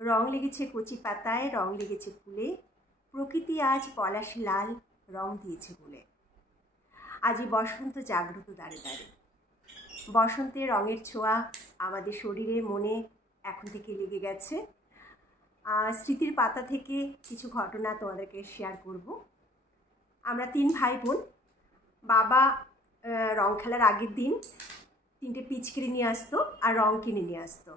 রং লেগেছে কচি পাতায়, রং লেগেছে ফুলে, প্রকৃতি আজ পলাশ লাল রং দিয়েছে বলে। আজই বসন্ত জাগ্রত দ্বারে দ্বারে। বসন্তের রঙের ছোঁয়া আমাদের শরীরে মনে এখন থেকে লেগে গেছে। স্মৃতির পাতা থেকে কিছু ঘটনা তোমাদেরকে শেয়ার করব। আমরা 3 ভাই বোন। বাবা রং খেলার আগের দিন 3টে পিচকারি নিয়ে আসতো আর রং কিনে নিয়ে আসতো।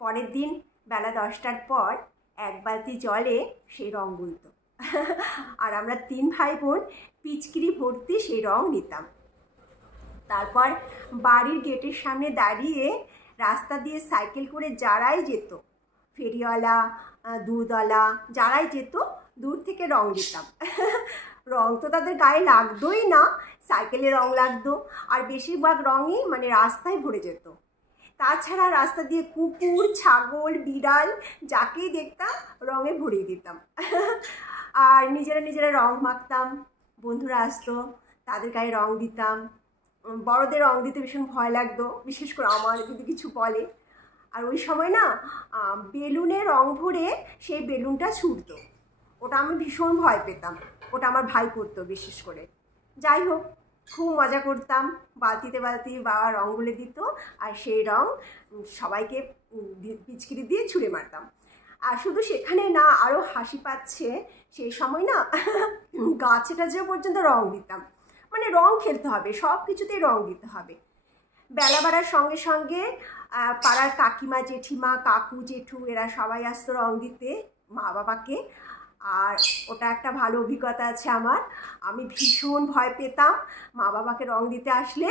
পরের দিন বেলা 10টার পর 1 বালতি জলে সেই রং গুলতো আর আমরা 3 ভাই বোন পিচকারি ভর্তি সেই রং নিতাম। তারপর বাড়ির গেটের সামনে দাঁড়িয়ে রাস্তা দিয়ে সাইকেল করে যারাই যেত, ফেরিওয়ালা, দুধওয়ালা, যারাই যেত, দূর থেকে রং দিতাম। রং তো তাদের গায়ে লাগতোই না, সাইকেলে রং লাগতো, আর বেশিরভাগ রঙই মানে রাস্তায় ভরে যেত। তাছাড়া রাস্তা দিয়ে কুকুর, ছাগল, বিড়াল যাকেই দেখতাম রঙে ভরিয়ে দিতাম। আর নিজেরা রং মাখতাম। বন্ধুরা আসতো, তাদের গায়ে রং দিতাম। বড়দের রং দিতে ভীষণ ভয় লাগতো, বিশেষ করে আমার যদি কিছু বলে। আর ওই সময় না বেলুনে রং ভরে সেই বেলুনটা ছুটতো, ওটা আমি ভীষণ ভয় পেতাম। ওটা আমার ভাই করতো বিশেষ করে। যাই হোক, খুব মজা করতাম। বালতিতে বাবা রং গুলে দিত আর সেই রং সবাইকে পিচকারি দিয়ে ছুঁড়ে মারতাম। আর শুধু সেখানে না, আরও হাসি পাচ্ছে, সেই সময় না গাছে টাছে পর্যন্ত রং দিতাম। মানে রং খেলতে হবে, সব কিছুতেই রং দিতে হবে। বেলা বাড়ার সঙ্গে সঙ্গে পাড়ার কাকিমা, জেঠিমা, কাকু, জেঠু এরা সবাই আসতো রং দিতে মা বাবাকে। আর ওটা একটা ভালো অভিজ্ঞতা আছে আমার। আমি ভীষণ ভয় পেতাম মা বাবাকে রং দিতে আসলে।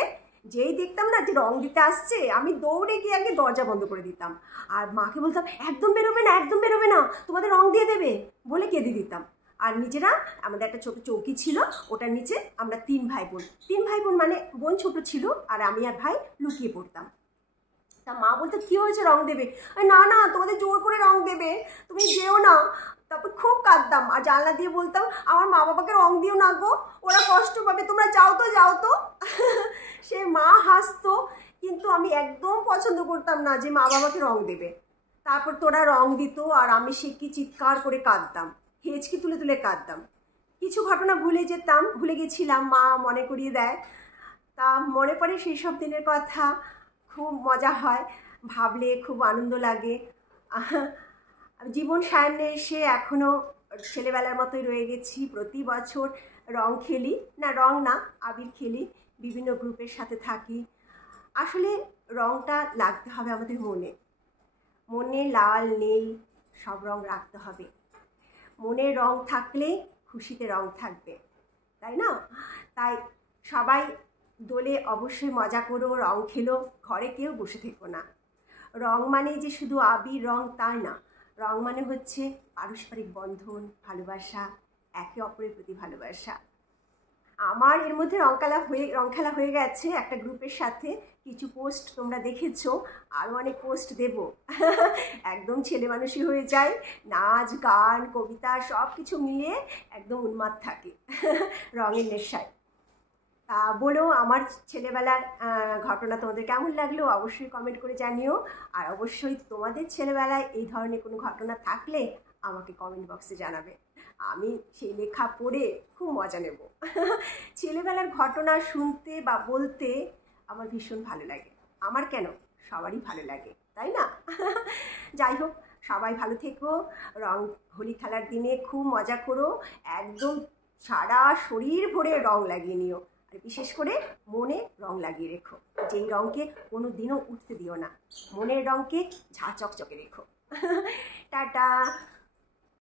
যেই দেখতাম না যে রং দিতে আসছে, আমি দৌড়ে গিয়ে আগে দরজা বন্ধ করে দিতাম আর মাকে বলতাম, একদম বেরোবে না, একদম বেরোবে না, তোমাদের রং দিয়ে দেবে বলে কেঁদে দিতাম। আর নিজেরা, আমাদের একটা ছোটো চৌকি ছিল, ওটার নিচে আমরা 3 ভাই বোন মানে বোন ছোট ছিল আর আমি আর ভাই লুকিয়ে পড়তাম। তা মা বলতো, কী হয়েছে, রং দেবে? না না, তোমাদের জোর করে রং দেবে, তুমি যেও না। তারপর খুব কাঁদতাম আর জানলা দিয়ে বলতাম, আমার মা বাবাকে রং দিও না গো, ওরা কষ্ট পাবে, তোমরা যাও তো। সে মা হাসতো, কিন্তু আমি একদম পছন্দ করতাম না যে মা বাবাকে রং দেবে। তারপর তোরা রং দিত আর আমি সে কি চিৎকার করে কাঁদতাম, হেঁচকি তুলে তুলে কাঁদতাম। কিছু ঘটনা ভুলে গেছিলাম, মা মনে করিয়ে দেয়। তা মনে পড়ে সেই সব দিনের কথা, খুব মজা হয়, ভাবলে খুব আনন্দ লাগে। জীবন সায়ান্নে এসে এখনও ছেলেবেলার মতোই রয়ে গেছি। প্রতি বছর রং খেলি, না রং না, আবির খেলি, বিভিন্ন গ্রুপের সাথে থাকি। আসলে রংটা লাগতে হবে আমাদের মনে লাল, নীল সব রং রাখতে হবে। মনে রং থাকলে খুশিতে রং থাকবে, তাই না? তাই সবাই দোলে অবশ্যই মজা করো, রং খেলো, ঘরে কেউ বসে থেকো না। রং মানে যে শুধু আবির রং তা না, রং মানে হচ্ছে পারস্পরিক বন্ধন, ভালোবাসা, একে অপরের প্রতি ভালোবাসা। আমার এর মধ্যে রং খেলা হয়ে গেছে একটা গ্রুপের সাথে। কিছু পোস্ট তোমরা দেখেছো, আরও অনেক পোস্ট দেব। একদম ছেলে মানুষই হয়ে যায়, নাচ গান কবিতা সব কিছু মিলিয়ে একদম উন্মাদ থাকে রঙের নেশায়। বলো, আমার ছেলেবেলার ঘটনা তোমাদের কেমন লাগলো অবশ্যই কমেন্ট করে জানিও। আর অবশ্যই তোমাদের ছেলেবেলায় এই ধরনের কোনো ঘটনা থাকলে আমাকে কমেন্ট বক্সে জানাবে, আমি সেই লেখা পড়ে খুব মজা নেব। ছেলেবেলার ঘটনা শুনতে বা বলতে আমার ভীষণ ভালো লাগে। আমার কেন, সবারই ভালো লাগে, তাই না? যাই হোক, সবাই ভালো থেকো। হোলি খেলার দিনে খুব মজা করো, একদম সারা শরীর ভরে রং লাগিয়ে নিও। আর বিশেষ করে মনে রং লাগিয়ে রেখো, যেই রঙকে কোনো দিনও উঠতে দিও না, মনের রঙকে ঝাঁ চকচকে রেখো। টাটা।